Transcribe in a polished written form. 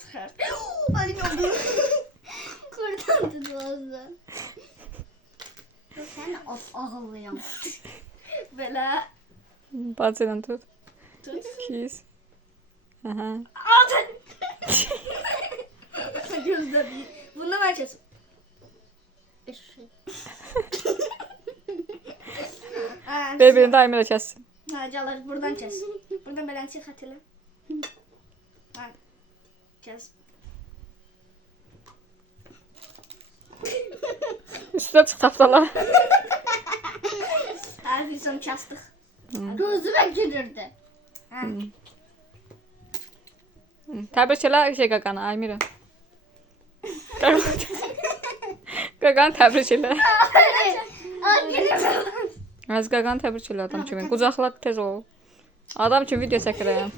çıxar. Ay oldu. Kurtardı doğrudan. Sen ağıllıyam. Belə Bacıyla tut. tut. Kiss. Aha. Atın. Gözdə deyil. Bundan mən kesim. Işık. Bir-birini daimi də kəssin. Ha, gəlir buradan kes. Buradan belənçi xət elə. Ha. Kes. Üstünə çıx tapdalar. Hər bir son kəsdik. Gözüme girirdi. Ha. Təbrik elə şey qaqanı, Aymira. Qaqanı təbrik elə. Ay girirdi. Az qaqanı təbrik elə adam kimi. Qucaqla tez ol. Adam kimi video çəkirəm.